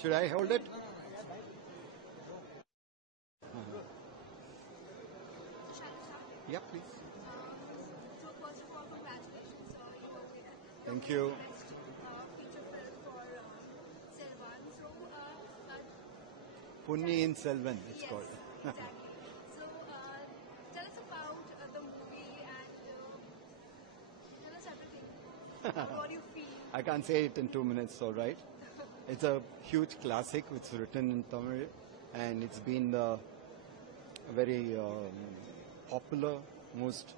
Should I hold it? Yeah, please. So first of all, congratulations, you know, with Thank you. next feature film for Selvan. So, Punniyin Selvan, it's yes, called. exactly. So, tell us about the movie and tell us everything. What do you feel? I can't say it in 2 minutes, all right? It's a huge classic. It's written in Tamil, and it's been a very popular, most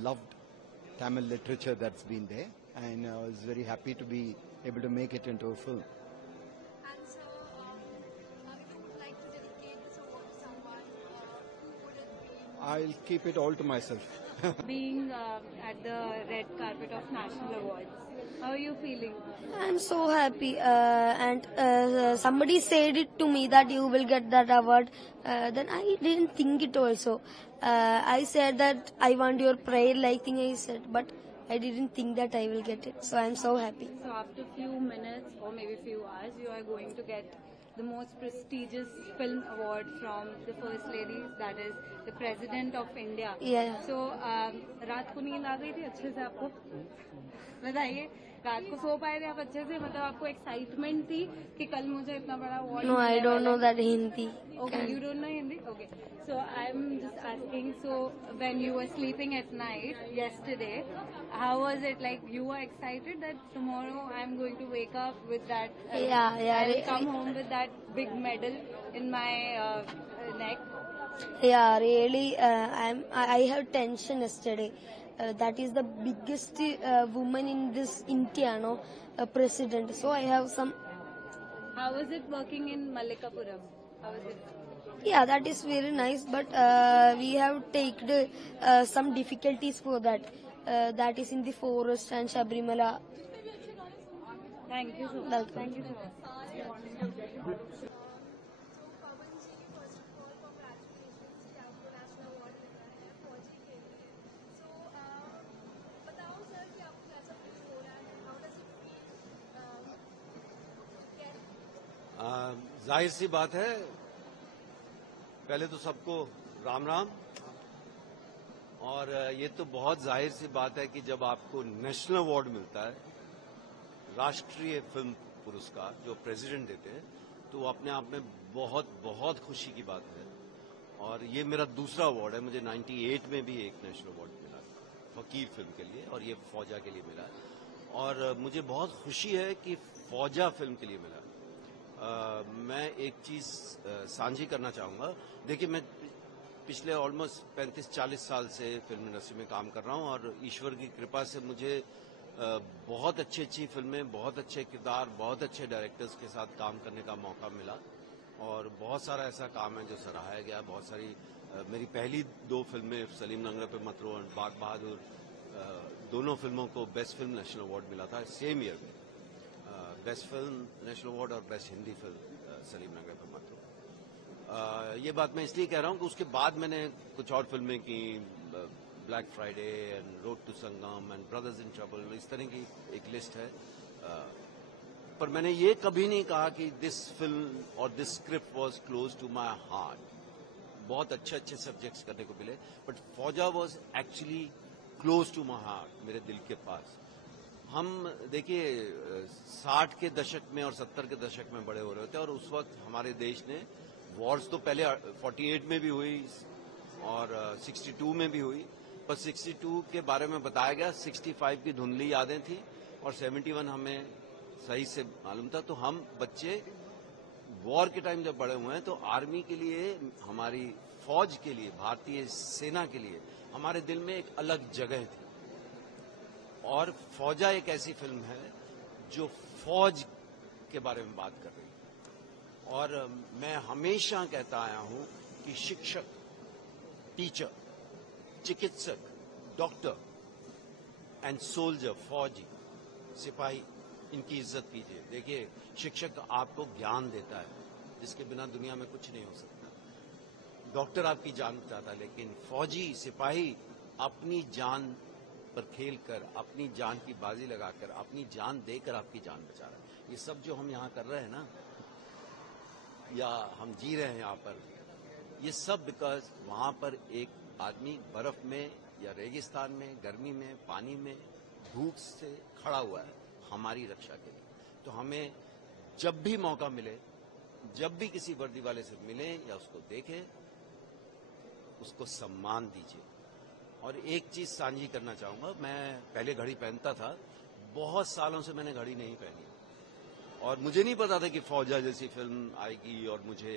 loved Tamil literature that's been there, and I was very happy to be able to make it into a film. And so, if you would like to dedicate this award to someone, who would it be? I'll keep it all to myself. Being at the red carpet of national awards. How are you feeling? I'm so happy, and somebody said it to me that you will get that award. Then I didn't think it also. I said that I want your prayer, like thing I said, but I didn't think that I will get it. So I'm so happy. So after few minutes or maybe few hours, you are going to get the most prestigious film award from the First Lady, that is the President of India. Yeah. So रात को नींद आ गई थी अच्छे से आपको? बताइए, रात को सो पाए थे आप अच्छे से? मतलब आपको एक्साइटमेंट थी कि कल मुझे इतना बड़ा award? No, I don't know that Hindi. Okay, you don't know Hindi? Okay. So I'm just asking, so when you were sleeping at night yesterday, how was it? Like, you were excited that tomorrow I'm going to wake up with that, Yeah. I'll come home with that big medal in my neck. Yeah, really, I have tension yesterday. That is the biggest woman in this India, no, president. So I have some. How was it working in Mallikapuram? How was it? Yeah, that is very nice, but we have taken some difficulties for that. That is in the forest and Sabrimala. Thank you so much. Welcome. Thank you so much. So, Pawan ji, first of all, congratulations कि आपको national award मिला है फौजी के लिए. So, बताओ sir कि आपको कैसा फील हो रहा है? How does it feel to get? जाहिर सी बात है, पहले तो सबको राम राम. और ये तो बहुत जाहिर सी बात है कि जब आपको नेशनल अवार्ड मिलता है, राष्ट्रीय फिल्म पुरस्कार जो प्रेसिडेंट देते हैं, तो वो अपने आप में बहुत बहुत खुशी की बात है. और ये मेरा दूसरा अवार्ड है. मुझे 98 में भी एक नेशनल अवार्ड मिला फकीर फिल्म के लिए, और ये फौजा के लिए मिला है. और मुझे बहुत खुशी है कि फौजा फिल्म के लिए मिला. मैं एक चीज साझी करना चाहूंगा. देखिए, मैं पिछले ऑलमोस्ट 35-40 साल से फिल्म इंडस्ट्री में काम कर रहा हूं, और ईश्वर की कृपा से मुझे बहुत अच्छी फिल्में, बहुत अच्छे किरदार, बहुत अच्छे डायरेक्टर्स के साथ काम करने का मौका मिला. और बहुत सारा ऐसा काम है जो सराहाया गया. बहुत सारी मेरी पहली 2 फिल्में सलीम लंगड़े पे मत रो और बाग बहादुर, दोनों फिल्मों को बेस्ट फिल्म नेशनल अवार्ड मिला था सेम ईयर में. बेस्ट फिल्म नेशनल अवार्ड और बेस्ट हिंदी फिल्म सलीम लंगड़े पे मत रो. ये बात मैं इसलिए कह रहा हूं कि उसके बाद मैंने कुछ और फिल्में की, black Friday and road to Sangam and brothers in trouble, इस तरह की एक लिस्ट है. पर मैंने ये कभी नहीं कहा कि दिस फिल्म और this script was close to my heart. बहुत अच्छे सब्जेक्ट्स करने को मिले, but Fauja was actually close to my heart, मेरे दिल के पास. हम देखिए 60 के दशक में और 70 के दशक में बड़े हो रहे थे, और उस वक्त हमारे देश ने वॉर्स तो पहले 48 में भी हुई और 62 में भी हुई, पर 62 के बारे में बताया गया, 65 की धुंधली यादें थी और 71 हमें सही से मालूम था. तो हम बच्चे वॉर के टाइम जब बड़े हुए हैं, तो आर्मी के लिए, हमारी फौज के लिए, भारतीय सेना के लिए हमारे दिल में एक अलग जगह थी. और फौजा एक ऐसी फिल्म है जो फौज के बारे में बात कर रही है. और मैं हमेशा कहता आया हूं कि शिक्षक, टीचर, चिकित्सक, डॉक्टर एंड सोल्जर, फौजी, सिपाही, इनकी इज्जत कीजिए. देखिए, शिक्षक आपको ज्ञान देता है जिसके बिना दुनिया में कुछ नहीं हो सकता. डॉक्टर आपकी जान बचाता है, लेकिन फौजी, सिपाही अपनी जान पर खेल कर, अपनी जान की बाजी लगाकर, अपनी जान देकर आपकी जान बचा रहा है. ये सब जो हम यहाँ कर रहे हैं ना, या हम जी रहे हैं यहाँ पर, ये सब बिकॉज वहाँ पर एक आदमी बर्फ में या रेगिस्तान में, गर्मी में, पानी में, भूख से खड़ा हुआ है हमारी रक्षा के लिए। तो हमें जब भी मौका मिले, जब भी किसी वर्दी वाले से मिले या उसको देखें, उसको सम्मान दीजिए। और एक चीज साझी करना चाहूंगा, मैं पहले घड़ी पहनता था, बहुत सालों से मैंने घड़ी नहीं पहनी और मुझे नहीं पता था कि फौजा जैसी फिल्म आएगी और मुझे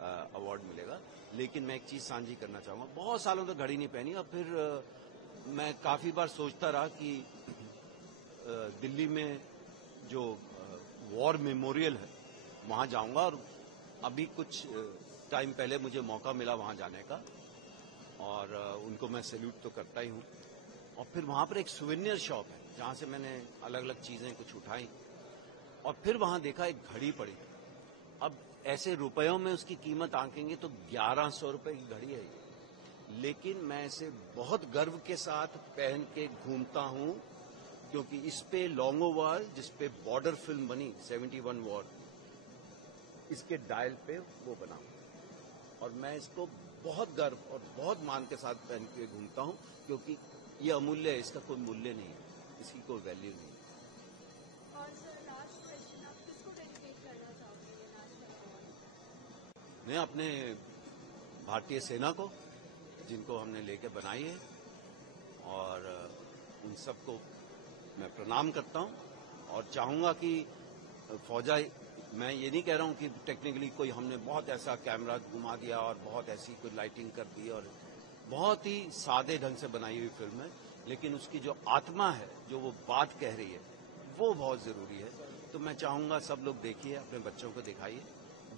अवार्ड मिलेगा। लेकिन मैं एक चीज साझी करना चाहूंगा, बहुत सालों तक घड़ी नहीं पहनी और फिर मैं काफी बार सोचता रहा कि दिल्ली में जो वॉर मेमोरियल है वहां जाऊंगा और अभी कुछ टाइम पहले मुझे मौका मिला वहां जाने का और उनको मैं सैल्यूट तो करता ही हूं। और फिर वहां पर एक सुवेनियर शॉप है जहां से मैंने अलग अलग चीजें कुछ उठाई और फिर वहां देखा एक घड़ी पड़ी। अब ऐसे रुपयों में उसकी कीमत आंकेंगे तो 1100 रुपए की घड़ी है ये, लेकिन मैं इसे बहुत गर्व के साथ पहन के घूमता हूं क्योंकि इस पे लॉन्गो वॉर, जिस पे बॉर्डर फिल्म बनी 71 वॉर, इसके डायल पे वो बना और मैं इसको बहुत गर्व और बहुत मान के साथ पहन के घूमता हूं क्योंकि ये अमूल्य है, इसका कोई मूल्य नहीं है, इसकी कोई वैल्यू नहीं है। और सर लास्ट क्वेश्चन, आप किसको डेडिकेट करना चाहोगे ये नेशनल अवार्ड? मैं अपने भारतीय सेना को, जिनको हमने लेके बनाई है, और उन सबको मैं प्रणाम करता हूं और चाहूंगा कि फौजा, मैं ये नहीं कह रहा हूं कि टेक्निकली कोई हमने बहुत ऐसा कैमरा घुमा दिया और बहुत ऐसी कोई लाइटिंग कर दी और बहुत ही सादे ढंग से बनाई हुई फिल्म है, लेकिन उसकी जो आत्मा है, जो वो बात कह रही है, वो बहुत जरूरी है। तो मैं चाहूंगा सब लोग देखिए, अपने बच्चों को दिखाइए,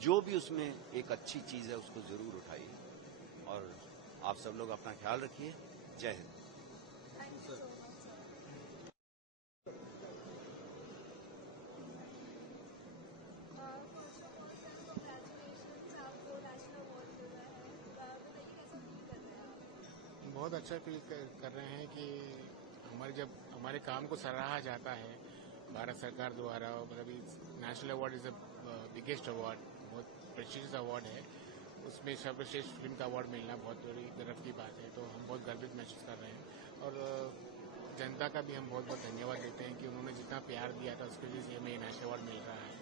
जो भी उसमें एक अच्छी चीज है उसको जरूर उठाइए और आप सब लोग अपना ख्याल रखिए। जय Hind. Thank you so much sir. First of all sir congratulations, आपको नेशनल अवार्ड मिल रहा है, बताइए कैसा फील कर रहे हैं आप? बहुत अच्छा फील कर रहे हैं कि जब हमारे काम को सराहा जाता है भारत सरकार द्वारा। मतलब national award is the biggest award, बहुत प्रेस्टिजियस अवार्ड है, उसमें सर्वश्रेष्ठ फिल्म का अवार्ड मिलना बहुत बड़ी गर्व की बात है। तो हम बहुत गर्वित महसूस कर रहे हैं और जनता का भी हम बहुत बहुत धन्यवाद देते हैं कि उन्होंने जितना प्यार दिया था उसके लिए हमें ये नेशनल अवार्ड मिल रहा है।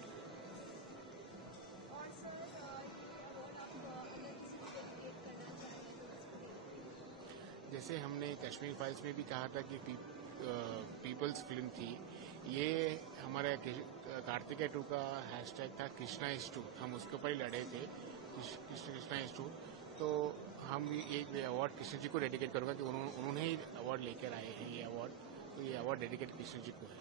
और सर ये अवार्ड आप अगर किसी को डेडिकेट करना चाहें तो किसको डेडिकेट? जैसे हमने कश्मीर फाइल्स में भी कहा था कि पीपल्स फिल्म थी, ये हमारे कार्तिकेय 2 का हैशटैग था कृष्णा इज 2, हम उसके ऊपर ही लड़े थे, कृष्णा इज 2। तो हम ये अवार्ड कृष्ण जी को डेडिकेट करूंगा कि उन्होंने ही अवार्ड लेकर आए हैं ये अवार्ड, तो ये अवार्ड डेडिकेट कृष्ण जी को है।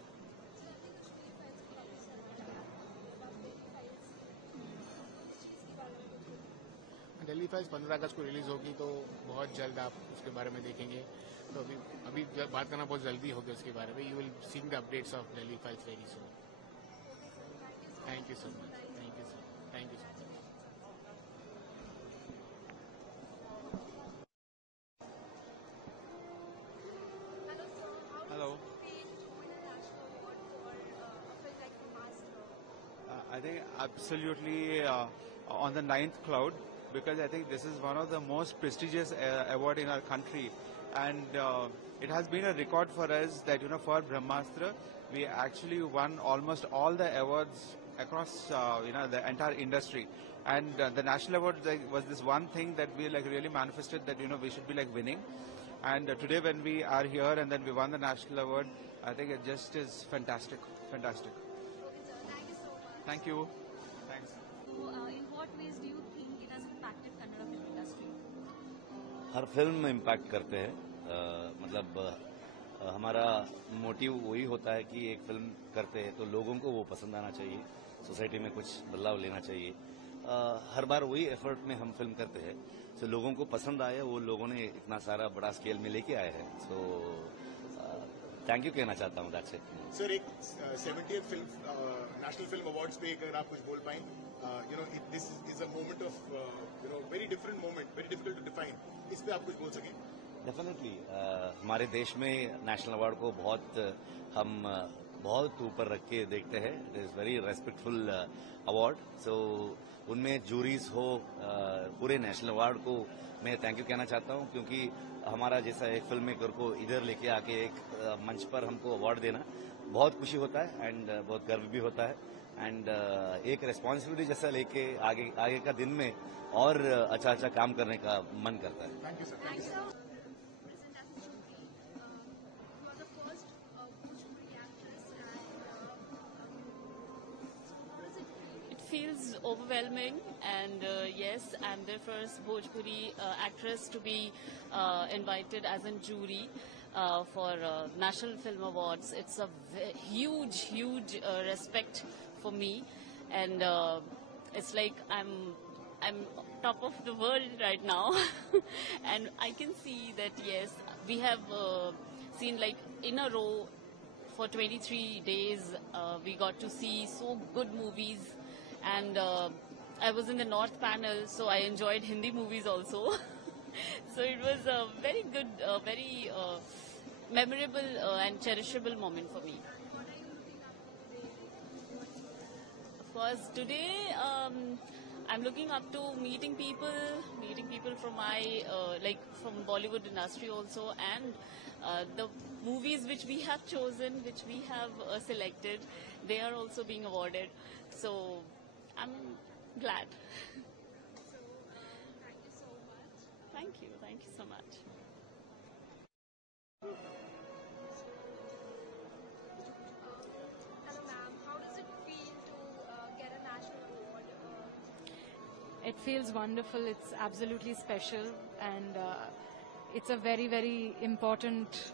दिल्ली फाइल्स 15 अगस्त को रिलीज होगी, तो बहुत जल्द आप उसके बारे में देखेंगे। तो अभी बात करना बहुत जल्दी होगी उसके बारे में। You will see the updates of Delhi files very soon. Thank you so much. Thank you so much. Thank you so much. Hello Hello. sir, how does it feel to win a national award for a film like Brahmastra? I think absolutely on the 9th cloud, because I think this is one of the most prestigious award in our country, and it has been a record for us that for Brahmastra we actually won almost all the awards across the entire industry, and the national award was this one thing that we really manifested that we should be winning. And today when we are here and then we won the national award, I think it just is fantastic. Fantastic. Okay sir, thank you so much. Thank you. Thanks. So, in what ways do you think it has impacted Kannada film industry? Her film में impact करते हैं। मतलब हमारा motive वही होता है कि एक फिल्म करते हैं तो लोगों को वो पसंद आना चाहिए, सोसाइटी में कुछ बदलाव लेना चाहिए। हर बार वही एफर्ट में हम फिल्म करते हैं, तो लोगों को पसंद आया, वो लोगों ने इतना सारा बड़ा स्केल में लेके आए हैं। सो थैंक यू कहना चाहता हूँ। That's it. सर, एक 70th film national film awards पे अगर आप कुछ बोल पाएं, this is a moment of very different moment, very difficult to define, इस पे आप कुछ बोल सकें? डेफिनेटली हमारे देश में नेशनल अवार्ड को बहुत हम बहुत ऊपर रख के देखते हैं. It is very respectful award. So उनमें जूरीज हो, पूरे नेशनल अवार्ड को मैं थैंक यू कहना चाहता हूं, क्योंकि हमारा जैसा एक फिल्म मेकर को इधर लेके आके एक मंच पर हमको अवार्ड देना बहुत खुशी होता है एंड बहुत गर्व भी होता है. एंड एक रिस्पॉन्सिबिलिटी जैसा लेके आगे का दिन में और अच्छा काम करने का मन करता है. Thank you sir. Present as a Jyoti, you are the first Bhojpuri actress, and how does it feel? It feels overwhelming, and yes, I'm the first Bhojpuri actress to be invited as a jury for National Film Awards. It's a huge respect for me, and it's like I'm top of the world right now, and I can see that yes, we have seen like in a row for 23 days we got to see so good movies, and I was in the North panel, so I enjoyed Hindi movies also. So it was a very good, very memorable and cherishable moment for me. Of course, today I'm looking up to meeting people from my from Bollywood industry also, and the movies which we have chosen, which we have selected, they are also being awarded. So I'm glad. Thank you so much. Thank you so much. Hello ma'am, how does it feel to get a national award? It feels wonderful. It's absolutely special, and it's a very important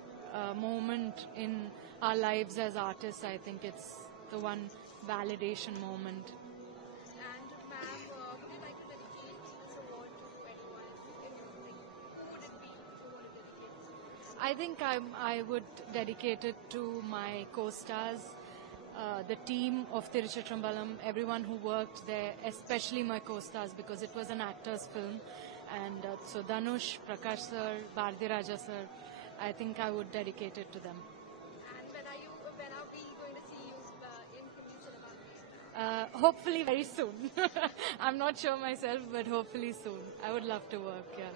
moment in our lives as artists. I think it's the one validation moment. And ma'am, would you like to dedicate this award to anyone? Who would it be if you want to dedicate this? I think I would dedicate it to my co-stars, the team of Tiruchitrambalam, everyone who worked there, especially my co-stars, because it was an actor's film. And so Dhanush, Prakash sir, Bharti Raja sir, I think I would dedicate it to them. And when are we going to see you in Hindi cinema? Hopefully very soon. I'm not sure myself, but hopefully soon. I would love to work, yeah.